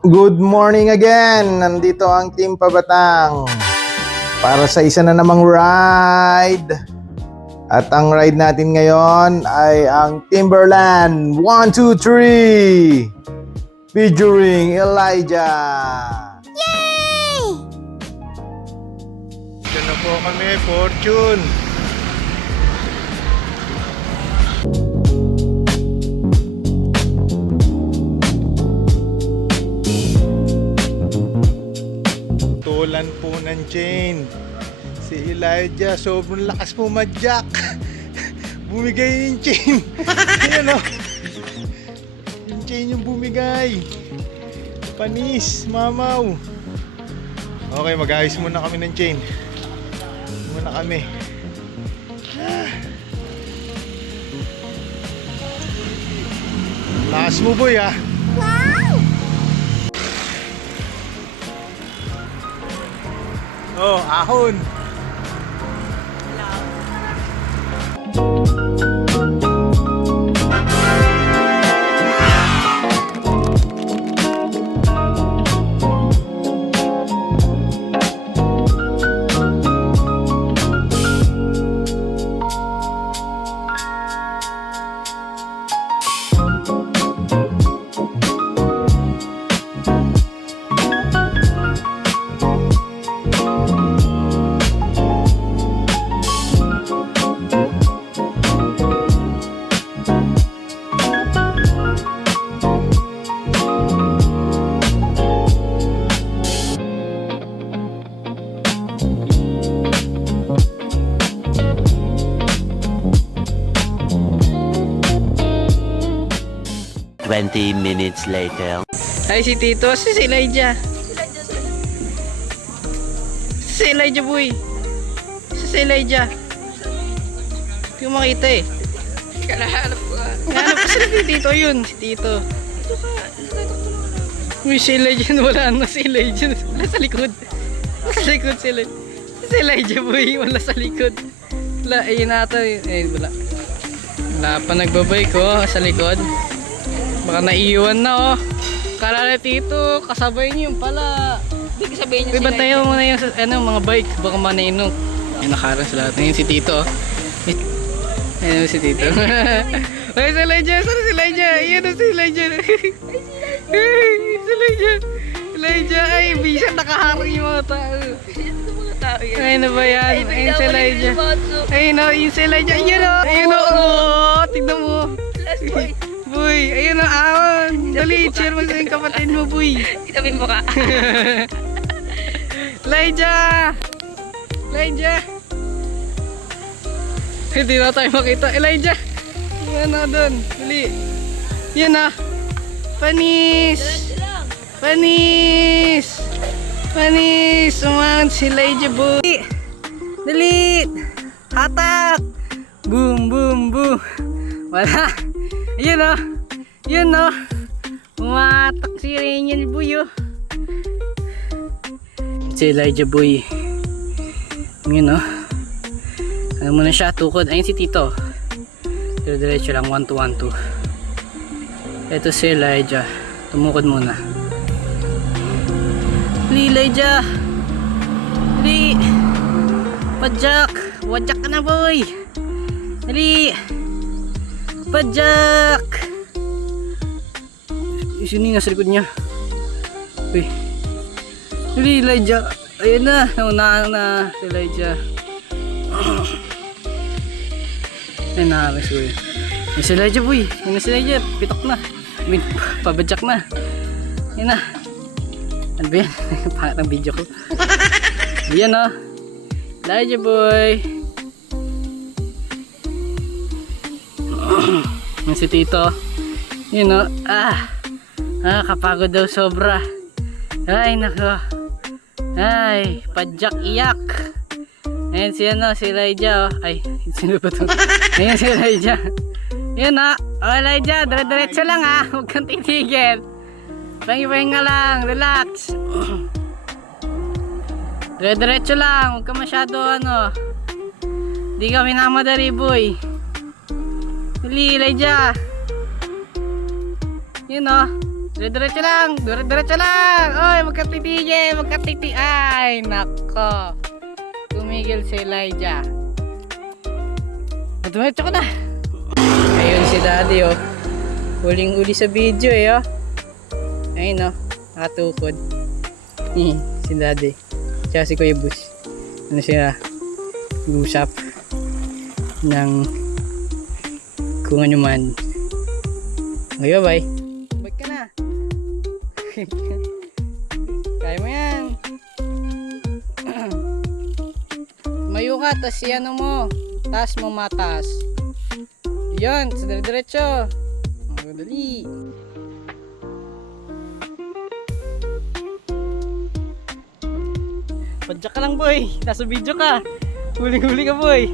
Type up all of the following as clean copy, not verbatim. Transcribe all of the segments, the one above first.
Good morning again! Nandito ang Team Pabatang para sa isa na namang ride. At ang ride natin ngayon ay ang Timberland 1, 2, 3 featuring Elijah. Yay! Dito na po kami, Fortune. Tulan po ng chain. Si Elijah, sobrang lakas po madyak. Bumigay yung chain. Ayan o. Yung chain yung bumigay. Panis, mamaw. Okay, mag-ayos muna kami ng chain. Muna kami. Lakas mo boy ah. Wow! Oh, ahon. Minutes later. Ay, si Tito. Si Elijah. Si Elijah, boy. Si Elijah. Hindi ko makita eh. Kalahanap ko ah. Hanap ko sila si Tito yun. Si Tito. Uy, si Elijah. Wala na si Elijah. Wala sa likod. Wala sa likod si Elijah. Si Elijah, boy. Wala sa likod. Wala. Ayun nata. Eh, wala. Wala pa nagbabay ko sa likod. Baka naiiwan na oh. Kala na Tito, kasabay niyo yung pala. Hindi sabihin niya Uy, bantayan mo na yung mga bike. Baka manainog. Yung nakaran sa lahat. Ayun si Tito. Ayun si Tito. Ay, si Elijah. Saan si Elijah? Ayun si Elijah. Ay, si Elijah. Elijah. Ay, bisan nakahari yung mga tao. Ayun na ba yan? Ayun si Elijah. Ayun o, yun si Elijah. Ayun o. Ayun o. Oh, tignan mo. Boy, ayun na ahon. Dali, share mo sa yung kapatid mo, boy. Itabi mo ka. Elijah! Elijah! Hindi na tayo makita. Elijah! Yan na doon. Dali. Yan na. Panis! Panis! Panis! Sumahan si Elijah, boy. Dali! Hatak! Boom, boom, boom. Wala. Ayun o. Yun o. Umatak si Rainiel, boy o. Si Elijah, boy. Yun o. Ano muna siya, tukod. Ayun si Tito. Pero diretso lang, 1 to 1 to. Ito si Elijah. Tumukod muna. Dali, Elijah. Dali. Padjak. Wadjak ka na, boy. Dali. Padjak. Sino yung nasa likod niya? Uy. Dali, Elijah. Ayun na. Naunahan na si Elijah. Ayun na. Ayun si Elijah, boy. Ayun si Elijah. Pitok na. Pabadjak na. Ayun na. Ano ba yan? Pangat ang video ko. Ayan o. Elijah, boy. Ayun si Tito. Yun o. Kapagod daw sobra. Ay, nako. Ay, padjak iyak. Ayun si Elijah oh. Ay, sino ba ito? Ayun si Elijah. Yun o. Elijah, dire-diretso lang ha. Huwag kang titigil. Pahinga lang, relax. Dire-diretso lang. Huwag ka masyado Di kami namadali, boy. Dali, Elijah. Yun o. Dire-diretso lang. Dire-diretso lang. Oy, magkatitigil. Ay, nako. Tumigil si Elijah. Dumiretso ko na. Ayun si Daddy, oh. Huling-huli sa video, eh, oh. Ayun, oh. Nakatukod. Si Daddy. Siya si Kuya Bus. Ano siya? Usap ng kung ano man. Okay, bye. Balik ka na. Kaya mo yan. Mayo ka, tas ano mo. Taas mo matas. Yan, sa dire-diretso. Dali. Padyak ka lang, boy. Nasa video ka. Huling-huli ka, boy.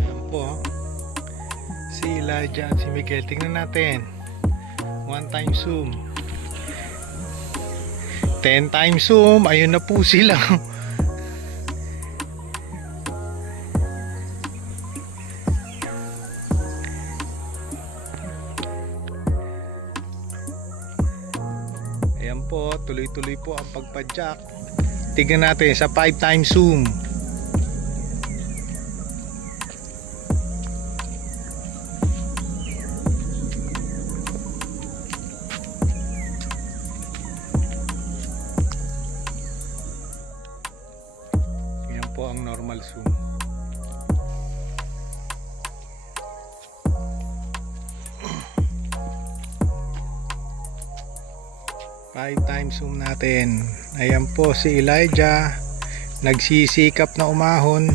Ayan po. Si Elijah at si Miguel. Tingnan natin. 1 time zoom. 10 time zoom. Ayun na po sila. Ayan po, tuloy-tuloy po ang pagpadyak. Tignan natin sa 5 times zoom. Ayan po ang normal zoom. Five times zoom natin. Ayan po si Elijah nagsisikap na umahon.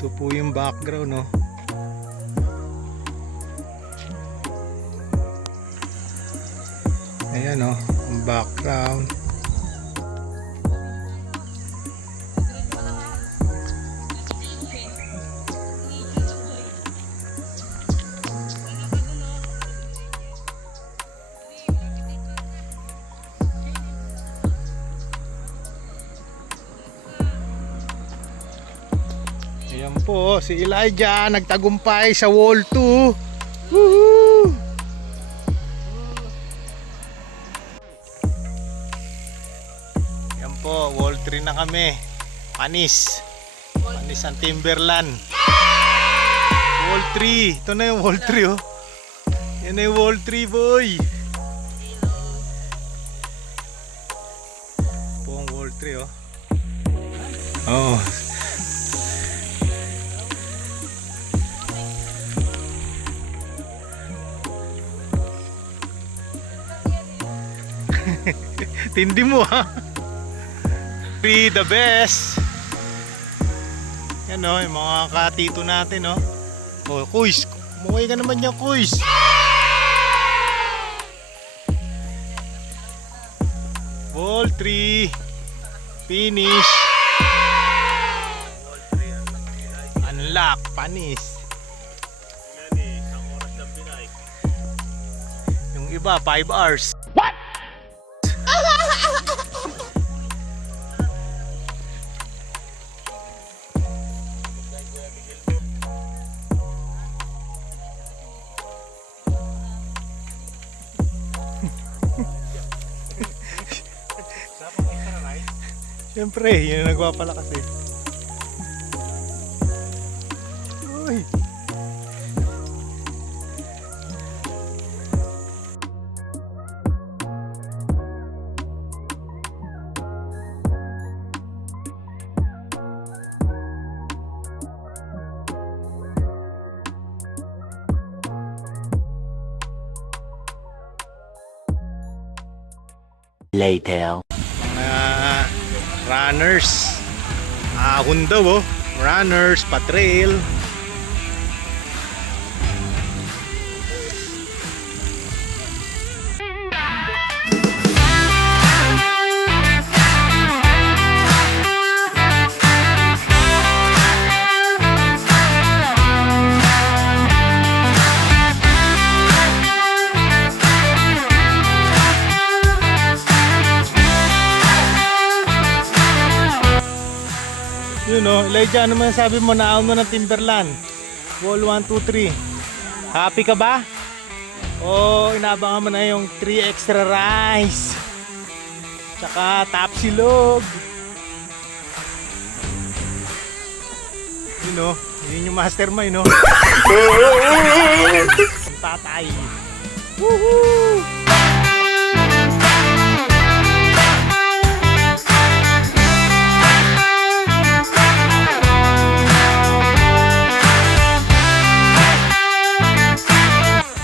Ito po yung background, no? Ayan, no? Ang background. Ayan po, si Elijah nagtagumpay sa wall 2. Woohoo! Ayan po, wall 3 na kami. Panis. Panis ang Timberland. Wall 3. Ito na yung wall 3, oh. Yan na yung wall 3, boy. Po ang wall 3, oh. Oh. Tindi mo, ha. Be the best. Yan, o, yung mga katito natin, o. Oh, kuys, mukhay ka naman niya, kuys. Ball 3. Finish. Unlock. Panis. Yung iba 5 hours. Siyempre, yun ang nagpapalakas, eh. Uy. Later. Runners. Ahon daw, oh. Runners, patrail. Yun, Elijah, ano man sabi mo? Naon mo ng Timberland. Wall 1, 2, 3. Happy ka ba? O inaabangan mo na yung 3 extra rice. Tsaka tapsilog. Yun o, yun yung mastermind no. Ang tatay. Woohoo!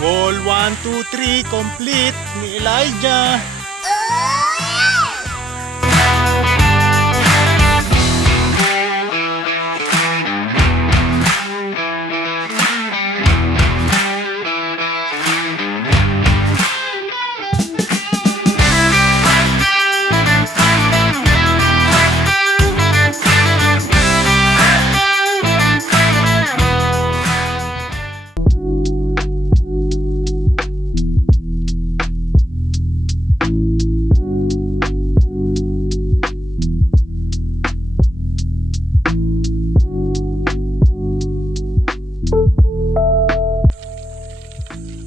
Wall 1, 2, 3 complete ni Elijah.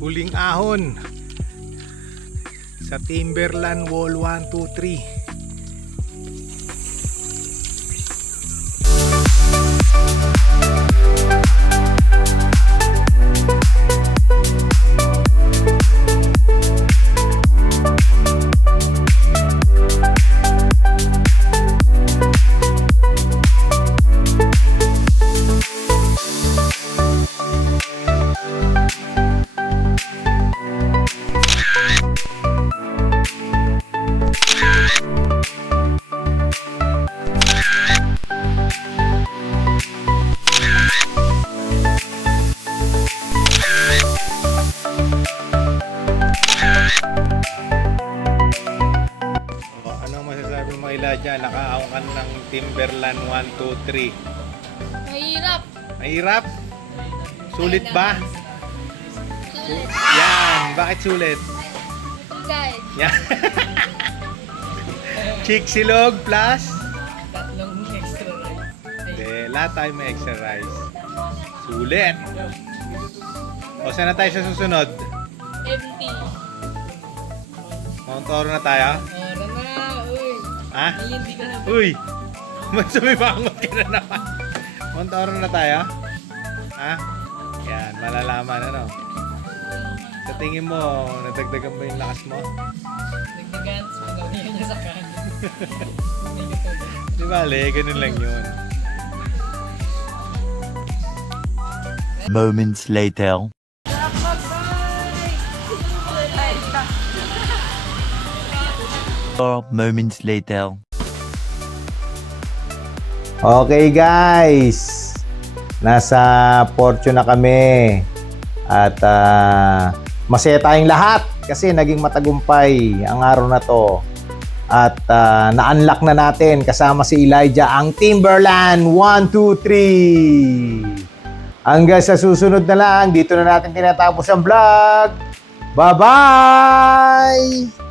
Huling ahon sa Timberland Wall 1, 2, 3. Elijah, nakaahon ka ng Timberland 1, 2, 3. Mahirap. Mahirap? Sulit ba? Sulit. Yan, bakit sulit? Ito guys. Yan. Chiksilog plus? Tatlong extra rice. Hindi, lahat tayo may extra rice. Sulit! O, saan na tayo sa susunod? Empty. Mount Oro na tayo? Ora na, uy. Ha? Ay, hindi ka na. Uy! May sumibangot ka na naman. Mount Oro na tayo? Ha? Yan, malalaman ano. Sa tingin mo, nadagdagan ba yung lakas mo? Nagdagan, so gawin niya sa kanin. Di ba, ganun lang yun. Moments later. 4 moments later. Okay guys, nasa Fortune na kami at masaya tayong lahat kasi naging matagumpay ang araw na to at na-unlock na natin kasama si Elijah ang Timberland 1, 2, 3. Hanggang sa susunod na lang, dito na natin tinatapos ang vlog. Bye-bye!